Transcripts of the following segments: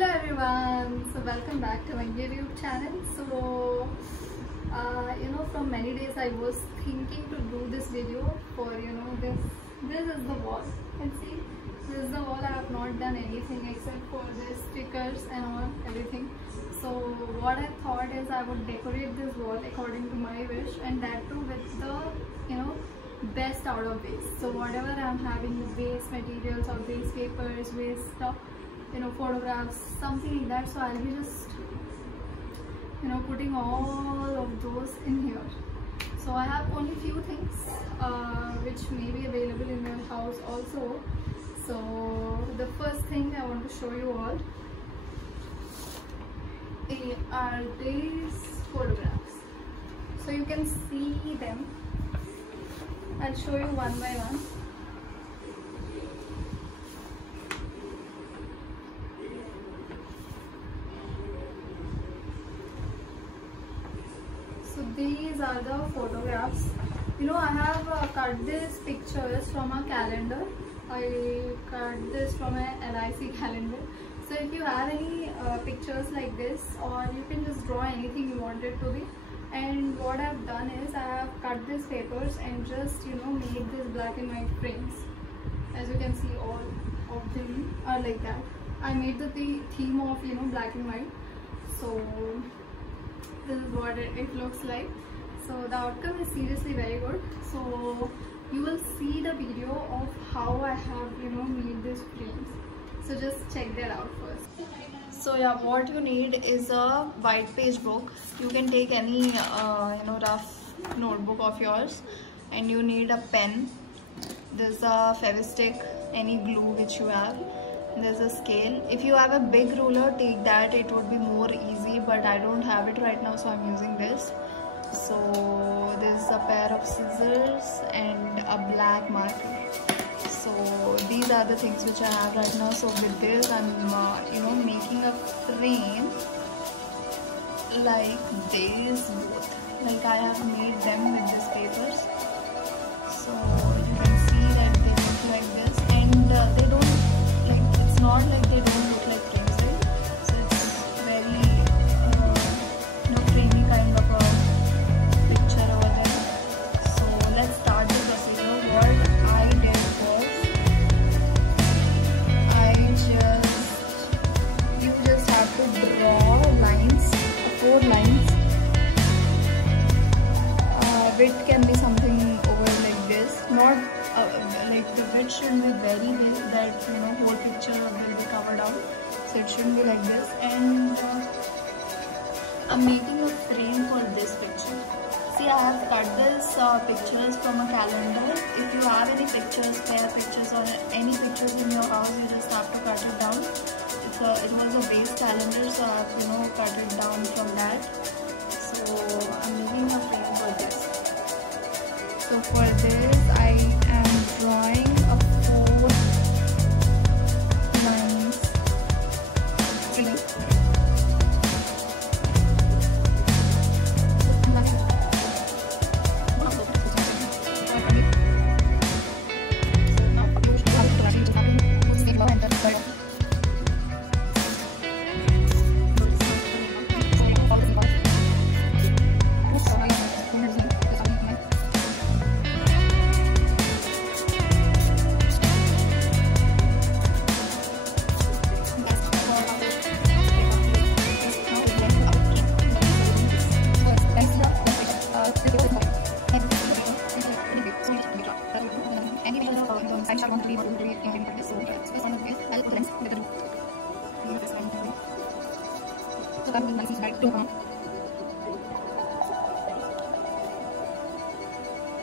Hello everyone, so welcome back to my YouTube channel. So from many days I was thinking to do this video for this is the wall. You can see this is the wall. I have not done anything except for this stickers and all everything. So what I thought is I would decorate this wall according to my wish, and that too with the best out of waste. So whatever I'm having, waste materials or waste papers, waste stuff, photographs, something like that. So I'll be just putting all of those in here. So I have only few things which may be available in your house also. So the first thing I want to show you all are these photographs. So you can see them. I'll show you one by one. So these are the photographs. I have cut these pictures from a calendar. I cut this from a LIC calendar. So if you have any pictures like this, or you can just draw anything you want it to be. And what I've done is I have cut these papers and just made this black and white frames. As you can see, all of them are like that. I made the theme of black and white. So this is what it looks like. So the outcome is seriously very good. So you will see the video of how I have made these frames. So just check that out first. So yeah, what you need is a white page book. You can take any rough notebook of yours, and you need a pen. There's a Fevistick, any glue which you have. There's a scale. If you have a big ruler, take that. It would be more easy, but I don't have it right now, so I'm using this. So there's a pair of scissors and a black marker. So these are the things which I have right now. So with this I'm making a frame like this both. Like I have made them with these papers. So you can see that they look like this, and they don't it's not like they don't look like frames, right? So it's very framey kind of a picture over there. So let's start the procedure. What I did was you just have to draw lines, 4 lines. Width can be something over like this, not like the width shouldn't be very big that whole picture will be covered out. So it shouldn't be like this. And I'm making a frame for this picture. See, I have cut this pictures from a calendar. If you have any pictures, pair pictures or any pictures in your house, you just have to cut it down. It was a waste calendar, so I have cut it down from that. So I'm making a frame for this. So for this I am drawing a 4 lines free.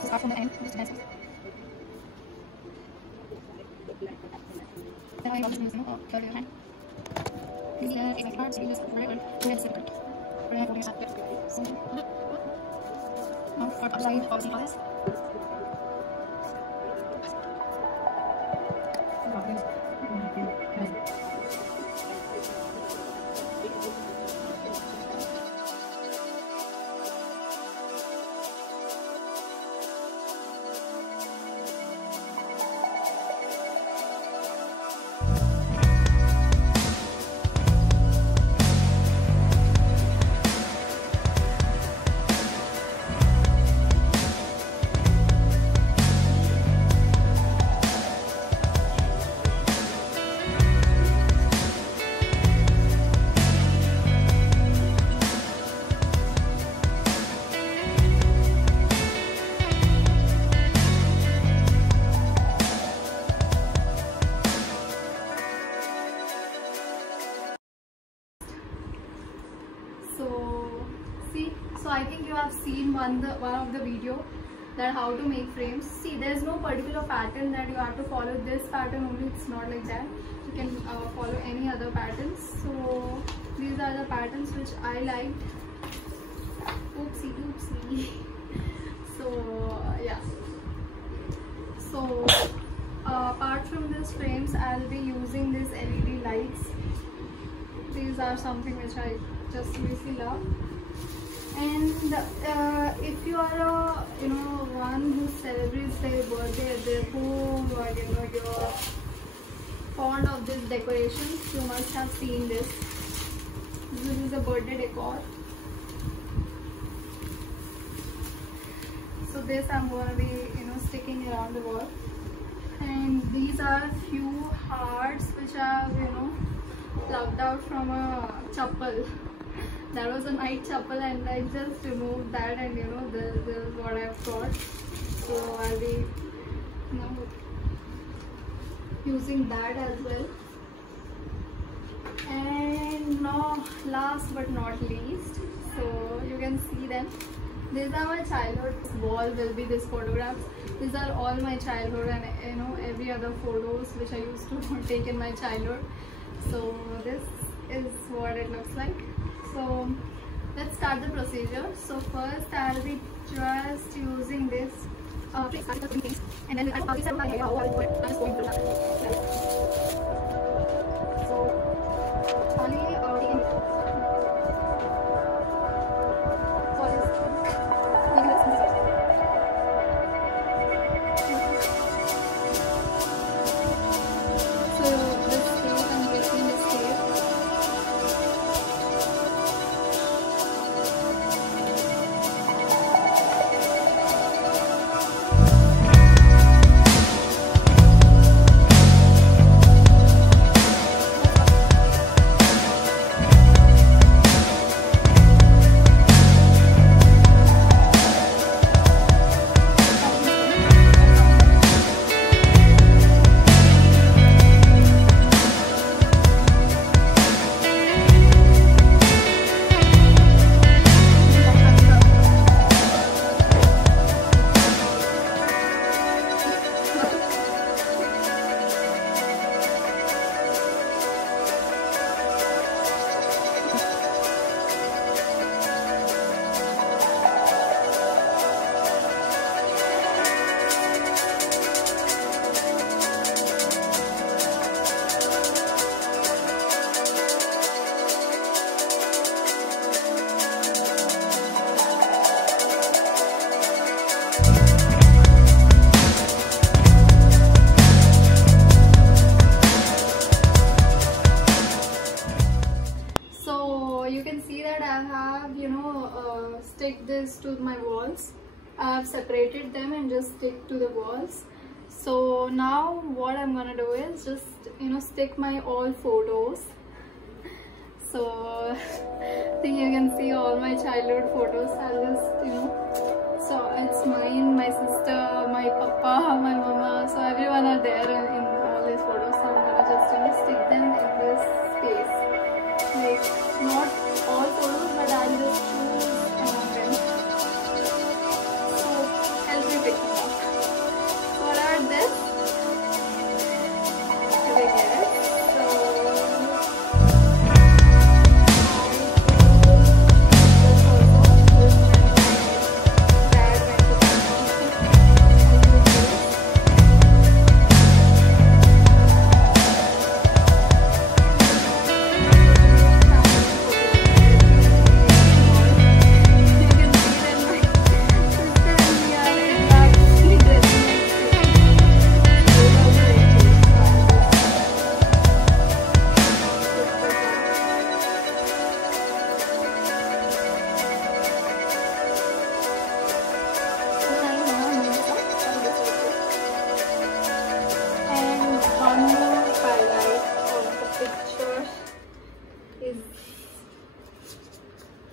Start from the end, just dance. Then I also use curl your hand. This is a card, so you just forever go ahead and separate. We're holding yourself there. So now for applying policy for this. one of the video that how to make frames. See, there's no particular pattern that you have to follow this pattern only. It's not like that. You can follow any other patterns. So these are the patterns which I liked. Oopsie. So yeah. So apart from these frames, I'll be using these LED lights. These are something which I just seriously love. And if you are a one who celebrates their birthday at their home, or you're fond of this decoration, you must have seen this. This is a birthday decor. So this I'm going to be sticking around the wall. And these are few hearts which are plucked out from a chappal. That was a night chappal, and I just removed that, and this is what I've got. So I'll be using that as well. And now last but not least, so you can see them. These are my childhood. Wall will be these photographs. These are all my childhood, and every other photos which I used to take in my childhood. So this is what it looks like. So let's start the procedure. So first I'll be just using this and then I'll be setting my hair how I'll do it. I'm just going through that. So only taking stick this to my walls. I have separated them and just stick to the walls. So now what I'm gonna do is just stick my all photos. So I think you can see all my childhood photos. I'll just so it's mine, my sister, my papa, my mama, so everyone are there in all these photos. So I'm gonna just stick them in this space. Like not all photos, but I'll just choose among them. So help me pick them up. So what are this? I guess.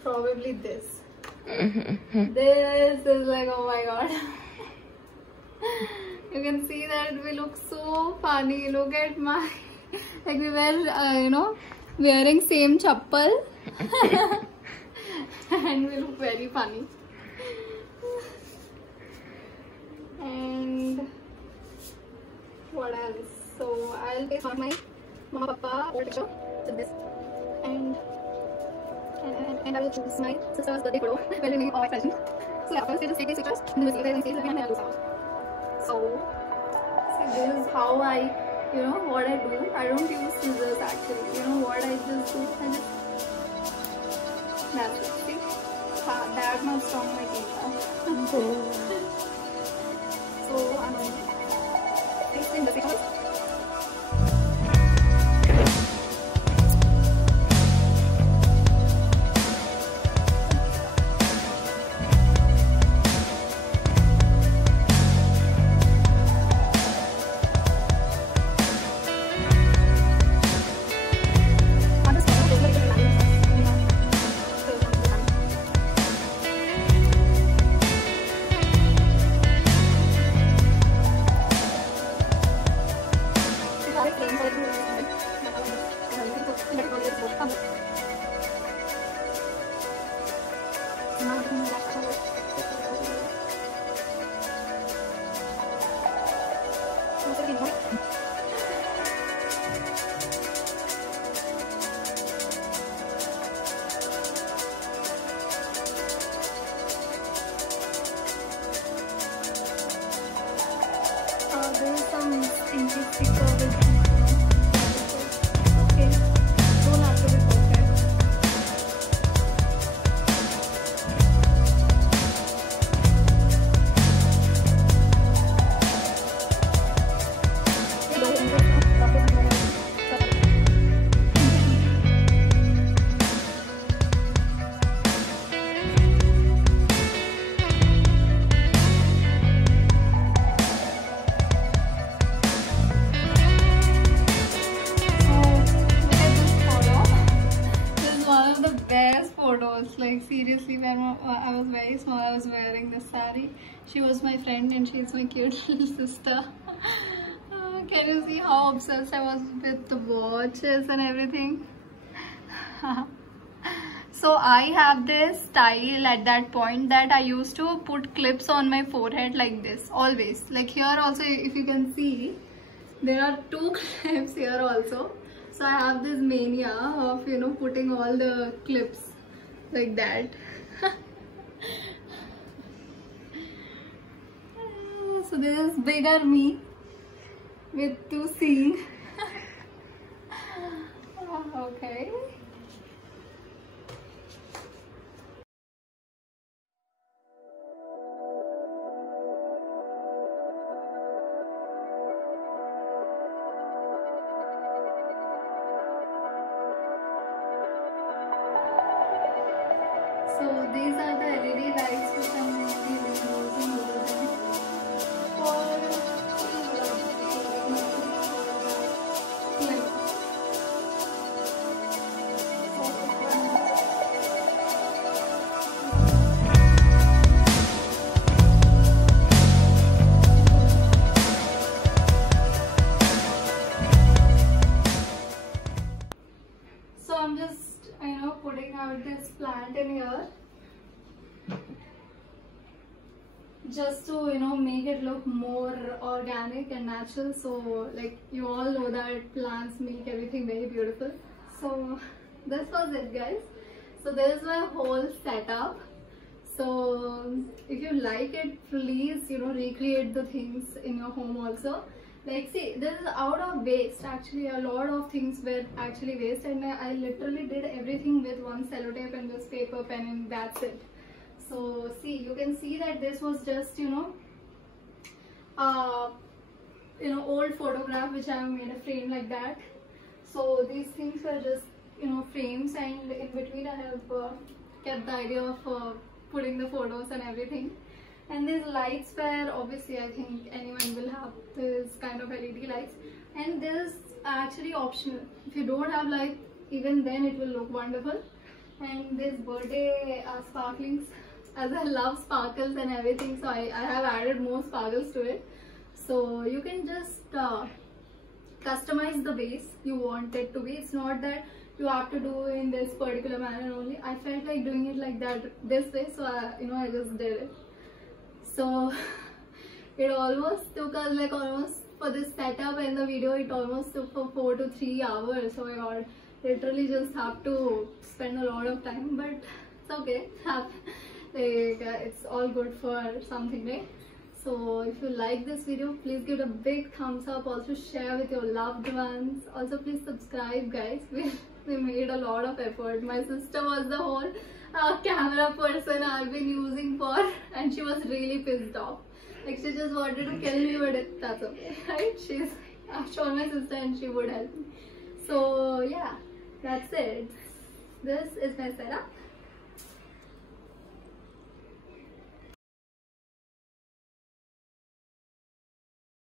Probably this. This is like, oh my god. You can see that we look so funny. Look at my, like we were, wearing same chappal. And we look very funny. And what else? So I'll paste my mama papa old picture with this, and I will choose my sister's birthday photo when we make all my presents. So yeah, first we just take these pictures and then we'll see if there's anything else. So see, this is how I, you know, what I do. I don't use scissors actually. You know what I just do? I just, that's it. See, that much strong my teeth are. So I'm pasting the pictures. There is some stinky sticker with, okay, don't have to be perfect. Photos, like seriously, when I was very small, I was wearing this sari. She was my friend and she's my cute little sister. Can you see how obsessed I was with the watches and everything? So I have this style at that point that I used to put clips on my forehead like this, always. Like here also, if you can see, there are 2 clips here also. So I have this mania of, you know, putting all the clips like that. So this is bigger me with 2 C's. Okay. So these are the LED lights which I'm mainly using over there for so I'm just, you know, putting out this plant in here just to, you know, make it look more organic and natural. So like you all know that plants make everything very beautiful. So this was it, guys. So this is my whole setup. So if you like it, please, you know, recreate the things in your home also. Like, see, this is out of waste. Actually, a lot of things were actually waste, and I literally did everything with one sellotape and this paper pen, and that's it. So see, you can see that this was just, you know, old photograph which I have made a frame like that. So these things were just, you know, frames, and in between I have kept the idea of putting the photos and everything. And these lights were, obviously, I think anyone will have this kind of LED lights, and this is actually optional. If you don't have light, even then it will look wonderful. And this birthday sparklings, as I love sparkles and everything, so I have added more sparkles to it. So you can just customize the base you want it to be. It's not that you have to do in this particular manner only. I felt like doing it like that, this way, so I just did it. So It almost took us like almost for this setup and the video, it almost took for 4 to 3 hours. So my god, literally just have to spend a lot of time, but it's okay. It's all good for something, right? So if you like this video, please give it a big thumbs up. Also share with your loved ones. Also please subscribe, guys. We made a lot of effort. My sister was the whole camera person I've been using for, and she was really pissed off. Like she just wanted to kill me, but that's okay, right? I've shown my sister and she would help me. So yeah, that's it. This is my setup.